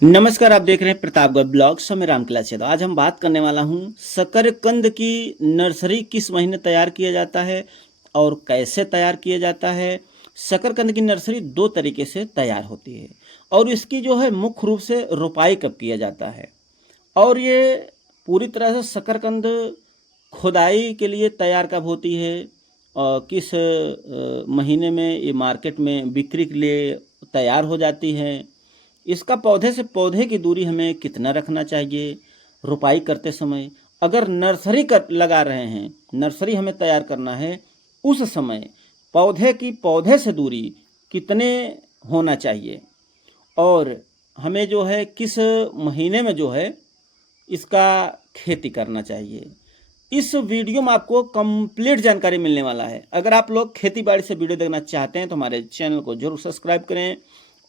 नमस्कार, आप देख रहे हैं प्रतापगढ़ ब्लॉग्स। मैं रामकिलास यादव। आज हम बात करने वाला हूं शकरकंद की नर्सरी किस महीने तैयार किया जाता है और कैसे तैयार किया जाता है। शकरकंद की नर्सरी दो तरीके से तैयार होती है और इसकी जो है मुख्य रूप से रोपाई कब किया जाता है और ये पूरी तरह से शकरकंद खुदाई के लिए तैयार कब होती है और किस महीने में ये मार्केट में बिक्री के लिए तैयार हो जाती है। इसका पौधे से पौधे की दूरी हमें कितना रखना चाहिए रुपाई करते समय। अगर नर्सरी कर लगा रहे हैं, नर्सरी हमें तैयार करना है, उस समय पौधे की पौधे से दूरी कितने होना चाहिए और हमें जो है किस महीने में जो है इसका खेती करना चाहिए। इस वीडियो में आपको कंप्लीट जानकारी मिलने वाला है। अगर आप लोग खेती बाड़ी से वीडियो देखना चाहते हैं तो हमारे चैनल को जरूर सब्सक्राइब करें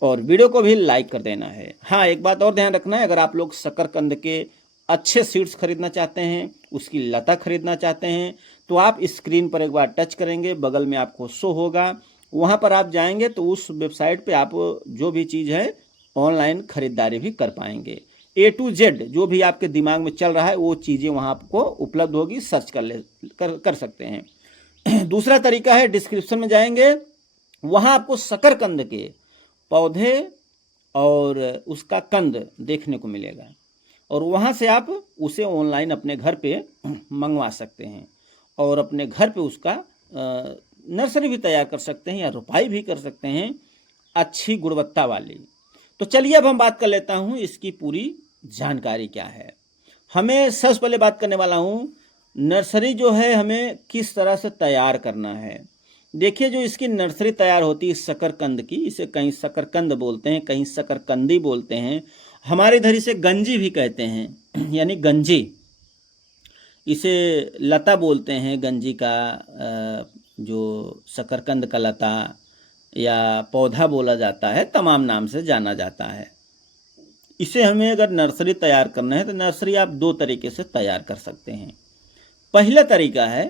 और वीडियो को भी लाइक कर देना है। हाँ, एक बात और ध्यान रखना है, अगर आप लोग शकरकंद के अच्छे सीड्स खरीदना चाहते हैं, उसकी लता खरीदना चाहते हैं, तो आप स्क्रीन पर एक बार टच करेंगे, बगल में आपको शो होगा, वहाँ पर आप जाएंगे तो उस वेबसाइट पे आप जो भी चीज़ है ऑनलाइन खरीदारी भी कर पाएंगे। A to Z जो भी आपके दिमाग में चल रहा है वो चीज़ें वहाँ आपको उपलब्ध होगी, सर्च कर सकते हैं। दूसरा तरीका है, डिस्क्रिप्शन में जाएंगे, वहाँ आपको शकरकंद के पौधे और उसका कंद देखने को मिलेगा और वहाँ से आप उसे ऑनलाइन अपने घर पे मंगवा सकते हैं और अपने घर पे उसका नर्सरी भी तैयार कर सकते हैं या रोपाई भी कर सकते हैं अच्छी गुणवत्ता वाली। तो चलिए अब हम बात कर लेता हूँ इसकी पूरी जानकारी क्या है। हमें सबसे पहले बात करने वाला हूँ नर्सरी जो है हमें किस तरह से तैयार करना है। देखिए, जो इसकी नर्सरी तैयार होती है शकरकंद की, इसे कहीं शकरकंद बोलते हैं, कहीं शकरकंदी बोलते हैं, हमारे इधर इसे गंजी भी कहते हैं यानी गंजी। इसे लता बोलते हैं, गंजी का जो शकरकंद का लता या पौधा बोला जाता है, तमाम नाम से जाना जाता है। इसे हमें अगर नर्सरी तैयार करना है तो नर्सरी आप दो तरीके से तैयार कर सकते हैं। पहला तरीका है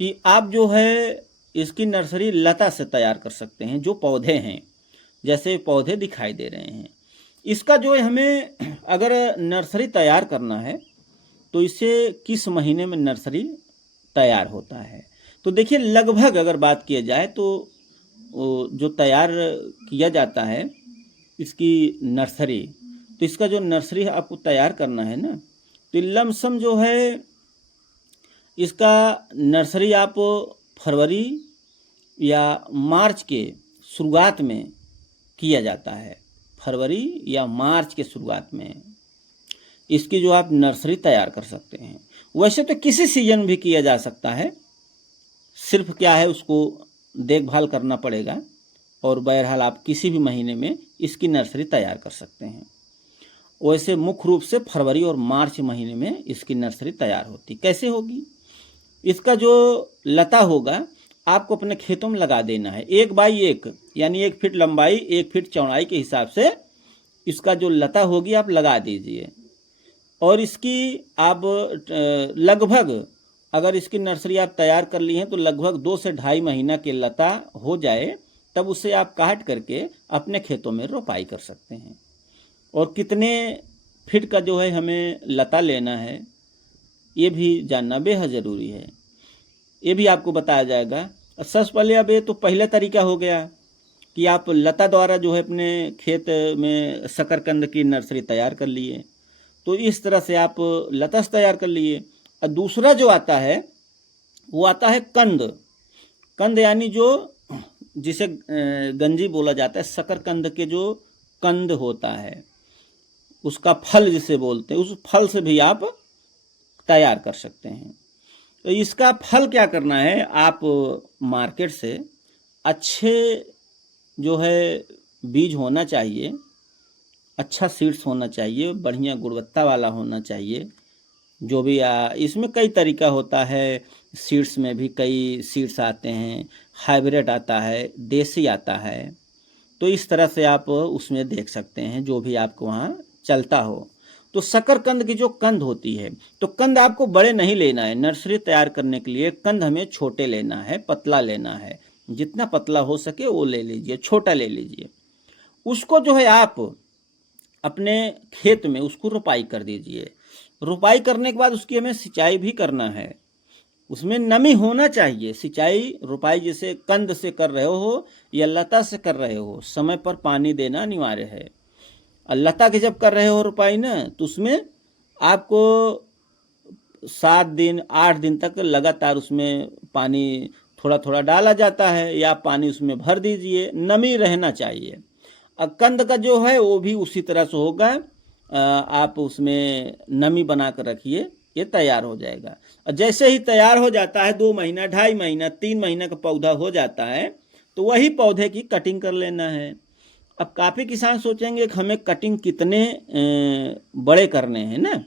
कि आप जो है इसकी नर्सरी लता से तैयार कर सकते हैं, जो पौधे हैं, जैसे पौधे दिखाई दे रहे हैं। इसका जो है हमें अगर नर्सरी तैयार करना है तो इसे किस महीने में नर्सरी तैयार होता है। तो देखिए, लगभग अगर बात किया जाए तो जो तैयार किया जाता है इसकी नर्सरी, तो इसका जो नर्सरी आपको तैयार करना है ना, तो लमसम जो है इसका नर्सरी आप फरवरी या मार्च के शुरुआत में किया जाता है। फरवरी या मार्च के शुरुआत में इसकी जो आप नर्सरी तैयार कर सकते हैं। वैसे तो किसी सीजन भी किया जा सकता है, सिर्फ क्या है उसको देखभाल करना पड़ेगा और बहरहाल आप किसी भी महीने में इसकी नर्सरी तैयार कर सकते हैं। वैसे मुख्य रूप से फरवरी और मार्च महीने में इसकी नर्सरी तैयार होती। कैसे होगी? इसका जो लता होगा आपको अपने खेतों में लगा देना है, 1 बाई 1 यानी 1 फीट लंबाई 1 फीट चौड़ाई के हिसाब से इसका जो लता होगी आप लगा दीजिए। और इसकी आप लगभग, अगर इसकी नर्सरी आप तैयार कर ली हैं तो लगभग 2 से ढाई महीना के लता हो जाए तब उसे आप काट करके अपने खेतों में रोपाई कर सकते हैं। और कितने फीट का जो है हमें लता लेना है ये भी जानना बेहद ज़रूरी है, ये भी आपको बताया जाएगा। सबसे पहले अब ये तो पहला तरीका हो गया कि आप लता द्वारा जो है अपने खेत में शकरकंद की नर्सरी तैयार कर लिए, तो इस तरह से आप लता से तैयार कर लिए। और दूसरा जो आता है वो आता है कंद। कंद यानी जो जिसे गंजी बोला जाता है, शकरकंद के जो कंद होता है उसका फल जिसे बोलते हैं, उस फल से भी आप तैयार कर सकते हैं। तो इसका फल क्या करना है, आप मार्केट से अच्छे जो है बीज होना चाहिए, अच्छा सीड्स होना चाहिए, बढ़िया गुणवत्ता वाला होना चाहिए। जो भी इसमें कई तरीका होता है, सीड्स में भी कई सीड्स आते हैं, हाइब्रिड आता है, देसी आता है। तो इस तरह से आप उसमें देख सकते हैं जो भी आपको वहाँ चलता हो। तो शकरकंद की जो कंद होती है, तो कंद आपको बड़े नहीं लेना है। नर्सरी तैयार करने के लिए कंद हमें छोटे लेना है, पतला लेना है, जितना पतला हो सके वो ले लीजिए, छोटा ले लीजिए। उसको जो है आप अपने खेत में उसको रोपाई कर दीजिए। रोपाई करने के बाद उसकी हमें सिंचाई भी करना है, उसमें नमी होना चाहिए। सिंचाई रोपाई जैसे कंद से कर रहे हो या लता से कर रहे हो, समय पर पानी देना अनिवार्य है। और लता के जब कर रहे हो रोपाई ना, तो उसमें आपको 7 दिन 8 दिन तक लगातार उसमें पानी थोड़ा थोड़ा डाला जाता है, या पानी उसमें भर दीजिए, नमी रहना चाहिए। कंद का जो है वो भी उसी तरह से होगा, आप उसमें नमी बना कर रखिए, ये तैयार हो जाएगा। और जैसे ही तैयार हो जाता है, 2 महीना 2.5 महीना 3 महीना का पौधा हो जाता है, तो वही पौधे की कटिंग कर लेना है। अब काफ़ी किसान सोचेंगे कि हमें कटिंग कितने बड़े करने हैं ना,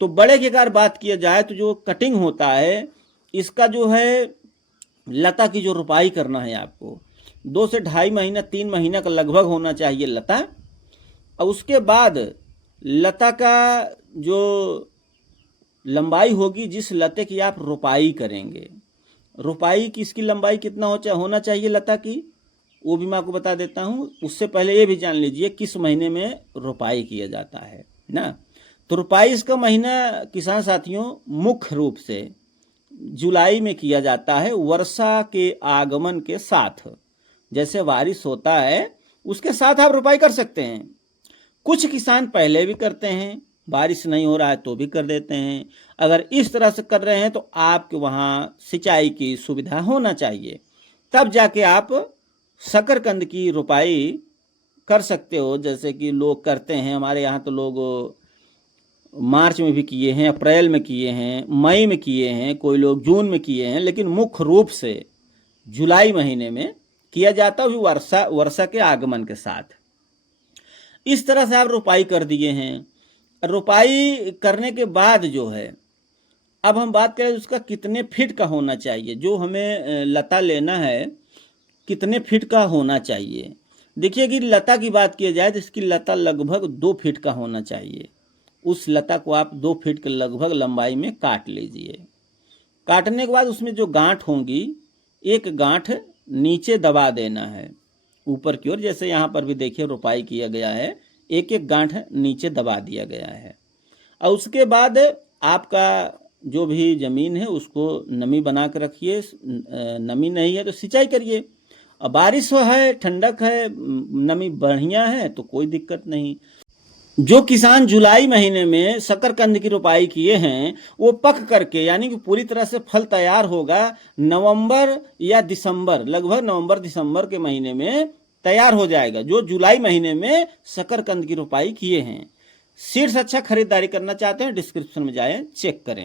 तो बड़े की अगर बात किया जाए तो जो कटिंग होता है इसका जो है लता की जो रोपाई करना है आपको 2 से 2.5 महीना 3 महीना का लगभग होना चाहिए लता। और उसके बाद लता का जो लंबाई होगी, जिस लते की आप रोपाई करेंगे, रोपाई की इसकी लंबाई कितना होना चाहिए लता की, वो भी मैं आपको बता देता हूँ। उससे पहले ये भी जान लीजिए किस महीने में रोपाई किया जाता है ना। तो रोपाई इसका महीना किसान साथियों मुख्य रूप से जुलाई में किया जाता है, वर्षा के आगमन के साथ। जैसे बारिश होता है उसके साथ आप रोपाई कर सकते हैं। कुछ किसान पहले भी करते हैं, बारिश नहीं हो रहा है तो भी कर देते हैं। अगर इस तरह से कर रहे हैं तो आपके वहाँ सिंचाई की सुविधा होना चाहिए, तब जाके आप शकरकंद की रोपाई कर सकते हो। जैसे कि लोग करते हैं, हमारे यहाँ तो लोग मार्च में भी किए हैं, अप्रैल में किए हैं, मई में किए हैं, कोई लोग जून में किए हैं, लेकिन मुख्य रूप से जुलाई महीने में किया जाता है, वर्षा के आगमन के साथ। इस तरह से आप रोपाई कर दिए हैं। रोपाई करने के बाद जो है, अब हम बात करें उसका कितने फीट का होना चाहिए। जो हमें लता लेना है कितने फीट का होना चाहिए। देखिए कि लता की बात की जाए तो इसकी लता लगभग 2 फीट का होना चाहिए। उस लता को आप 2 फीट के लगभग लंबाई में काट लीजिए। काटने के बाद उसमें जो गांठ होंगी, एक गांठ नीचे दबा देना है ऊपर की ओर। जैसे यहाँ पर भी देखिए रोपाई किया गया है, एक एक गांठ नीचे दबा दिया गया है। और उसके बाद आपका जो भी ज़मीन है उसको नमी बना कर रखिए। नमी नहीं है तो सिंचाई करिए। अब बारिश है, ठंडक है, नमी बढ़िया है तो कोई दिक्कत नहीं। जो किसान जुलाई महीने में शकरकंद की रोपाई किए हैं वो पक करके, यानी कि पूरी तरह से फल तैयार होगा नवंबर या दिसंबर, लगभग नवंबर दिसंबर के महीने में तैयार हो जाएगा। जो जुलाई महीने में शकरकंद की रोपाई किए हैं। सीड्स अच्छा खरीदारी करना चाहते हैं, डिस्क्रिप्शन में जाएं, चेक करें।